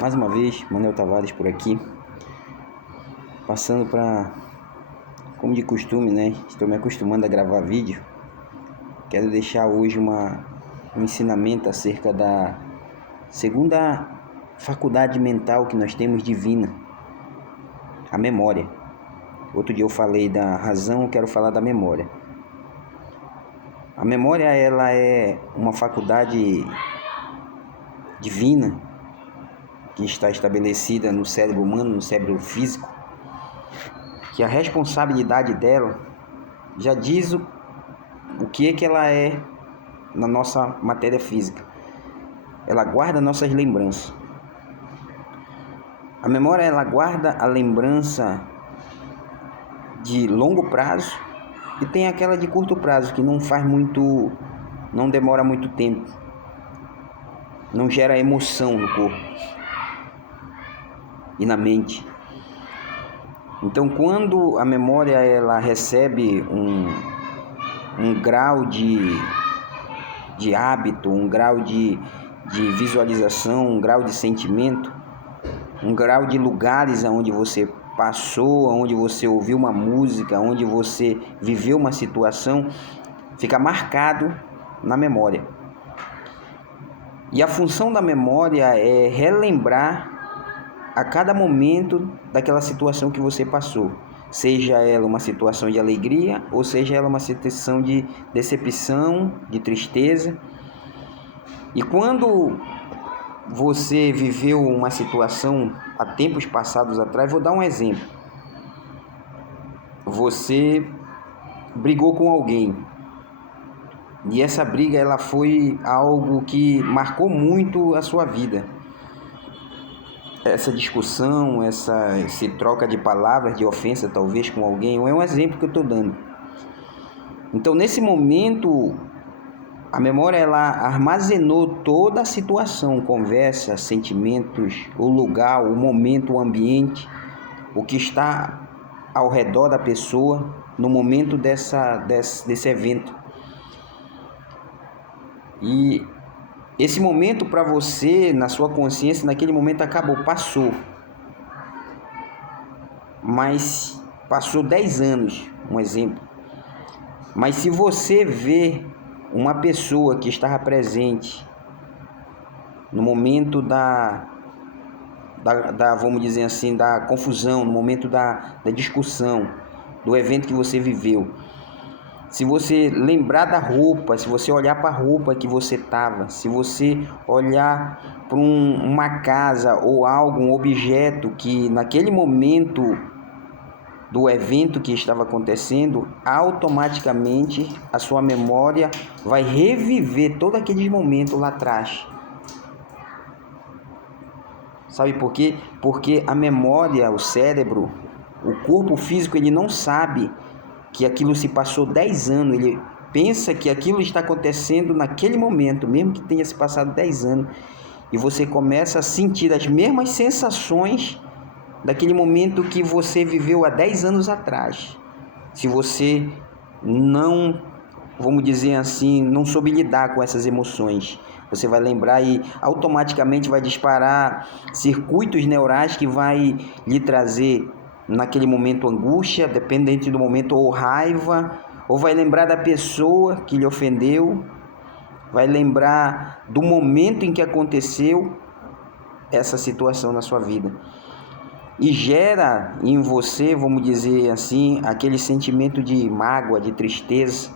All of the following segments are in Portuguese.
Mais uma vez, Manuel Tavares por aqui, passando para, como de costume, né? Estou me acostumando a gravar vídeo. Quero deixar hoje um ensinamento acerca da segunda faculdade mental que nós temos divina, a memória. Outro dia eu falei da razão, quero falar da memória. A memória, ela é uma faculdade divina que está estabelecida no cérebro humano, no cérebro físico, que a responsabilidade dela já diz o que ela é na nossa matéria física. Ela guarda nossas lembranças. A memória, ela guarda a lembrança de longo prazo e tem aquela de curto prazo, que não demora muito tempo, não gera emoção no corpo e na mente. Então, quando a memória ela recebe um grau de hábito, um grau de visualização, um grau de sentimento, um grau de lugares onde você passou, onde você ouviu uma música, onde você viveu uma situação, fica marcado na memória. E a função da memória é relembrar a cada momento daquela situação que você passou, seja ela uma situação de alegria ou seja ela uma situação de decepção, de tristeza. E quando você viveu uma situação há tempos passados atrás, vou dar um exemplo. Você brigou com alguém e essa briga ela foi algo que marcou muito a sua vida. Essa discussão, essa troca de palavras, de ofensa talvez com alguém, é um exemplo que eu estou dando. Então, nesse momento, a memória ela armazenou toda a situação, conversa, sentimentos, o lugar, o momento, o ambiente, o que está ao redor da pessoa no momento desse evento. E esse momento para você, na sua consciência, naquele momento acabou, passou. Mas passou 10 anos, um exemplo. Mas se você vê uma pessoa que estava presente no momento vamos dizer assim, da confusão, no momento da discussão, do evento que você viveu, se você lembrar da roupa, se você olhar para a roupa que você estava, se você olhar para uma casa ou algo, um objeto que naquele momento do evento que estava acontecendo, automaticamente a sua memória vai reviver todo aquele momento lá atrás. Sabe por quê? Porque a memória, o cérebro, o corpo físico, ele não sabe que aquilo se passou 10 anos, ele pensa que aquilo está acontecendo naquele momento, mesmo que tenha se passado 10 anos, e você começa a sentir as mesmas sensações daquele momento que você viveu há 10 anos atrás. Se você não, vamos dizer assim, não soube lidar com essas emoções, você vai lembrar e automaticamente vai disparar circuitos neurais que vai lhe trazer naquele momento angústia, dependente do momento, ou raiva, ou vai lembrar da pessoa que lhe ofendeu, vai lembrar do momento em que aconteceu essa situação na sua vida. E gera em você, vamos dizer assim, aquele sentimento de mágoa, de tristeza.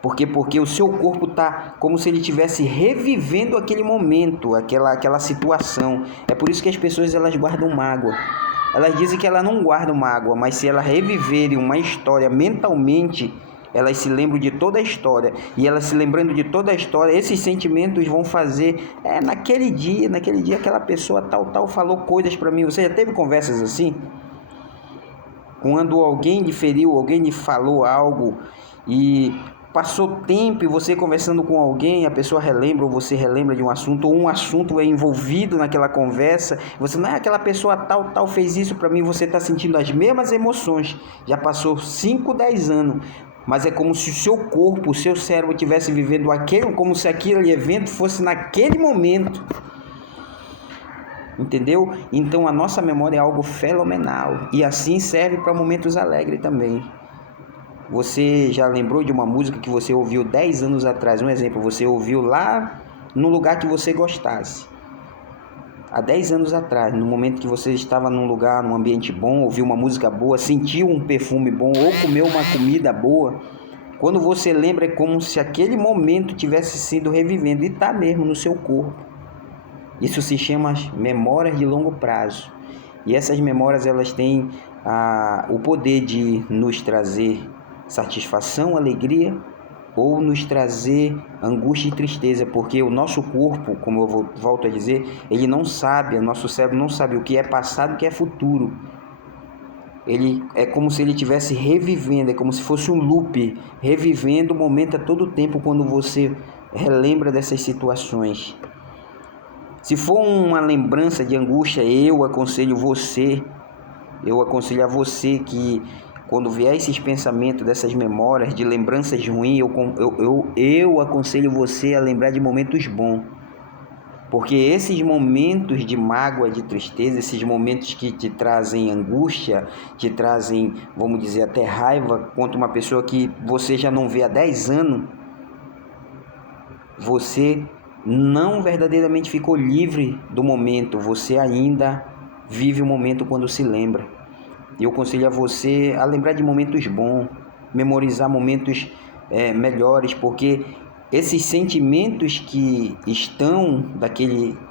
Porque o seu corpo está como se ele estivesse revivendo aquele momento, aquela situação. É por isso que as pessoas elas guardam mágoa. Elas dizem que elas não guardam mágoa, mas se elas reviverem uma história mentalmente, elas se lembram de toda a história. E elas se lembrando de toda a história, esses sentimentos vão fazer... naquele dia aquela pessoa tal falou coisas para mim. Você já teve conversas assim? Quando alguém lhe feriu, alguém lhe falou algo e passou tempo e você conversando com alguém, a pessoa relembra ou você relembra de um assunto, ou um assunto é envolvido naquela conversa, você não é aquela pessoa tal fez isso para mim, você está sentindo as mesmas emoções, já passou 5, 10 anos, mas é como se o seu corpo, o seu cérebro estivesse vivendo como se aquele evento fosse naquele momento. entendeu? Então a nossa memória é algo fenomenal e assim serve para momentos alegres também. Você já lembrou de uma música que você ouviu 10 anos atrás? Um exemplo, você ouviu lá no lugar que você gostasse. Há 10 anos atrás, no momento que você estava num lugar, num ambiente bom, ouviu uma música boa, sentiu um perfume bom ou comeu uma comida boa, quando você lembra é como se aquele momento tivesse sido revivendo e está mesmo no seu corpo. Isso se chama memórias de longo prazo. E essas memórias elas têm o poder de nos trazer satisfação, alegria ou nos trazer angústia e tristeza, porque o nosso corpo, como eu volto a dizer, ele não sabe, o nosso cérebro não sabe o que é passado e o que é futuro. Ele é como se ele estivesse revivendo, é como se fosse um loop, revivendo o momento a todo tempo quando você relembra dessas situações. Se for uma lembrança de angústia, eu aconselho a você que quando vier esses pensamentos, dessas memórias, de lembranças ruins, eu aconselho você a lembrar de momentos bons. Porque esses momentos de mágoa, de tristeza, esses momentos que te trazem angústia, te trazem, vamos dizer, até raiva contra uma pessoa que você já não vê há 10 anos, você não verdadeiramente ficou livre do momento, você ainda vive o momento quando se lembra. E eu aconselho a você a lembrar de momentos bons, memorizar momentos melhores, porque esses sentimentos que estão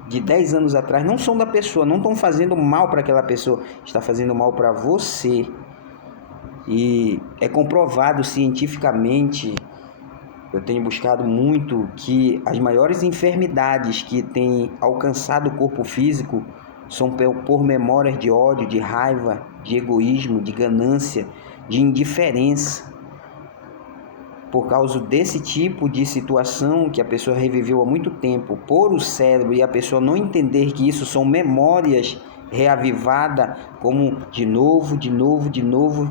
de 10 anos atrás não são da pessoa, não estão fazendo mal para aquela pessoa, está fazendo mal para você. E é comprovado cientificamente, eu tenho buscado muito, que as maiores enfermidades que têm alcançado o corpo físico são por memórias de ódio, de raiva, de egoísmo, de ganância, de indiferença. Por causa desse tipo de situação que a pessoa reviveu há muito tempo por o cérebro e a pessoa não entender que isso são memórias reavivadas, como de novo,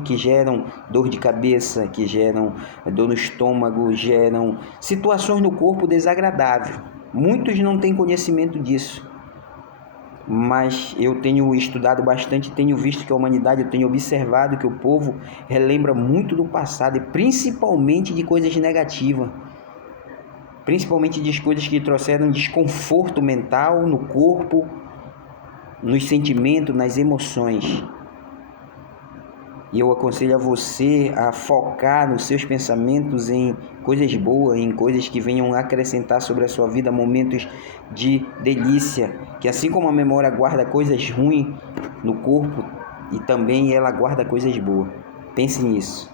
que geram dor de cabeça, que geram dor no estômago, geram situações no corpo desagradáveis. Muitos não têm conhecimento disso, mas eu tenho estudado bastante, tenho visto que a humanidade, eu tenho observado que o povo relembra muito do passado, e principalmente de coisas negativas, principalmente de coisas que trouxeram desconforto mental no corpo, nos sentimentos, nas emoções. E eu aconselho a você a focar nos seus pensamentos em coisas boas, em coisas que venham acrescentar sobre a sua vida momentos de delícia, que assim como a memória guarda coisas ruins no corpo, e também ela guarda coisas boas. Pense nisso.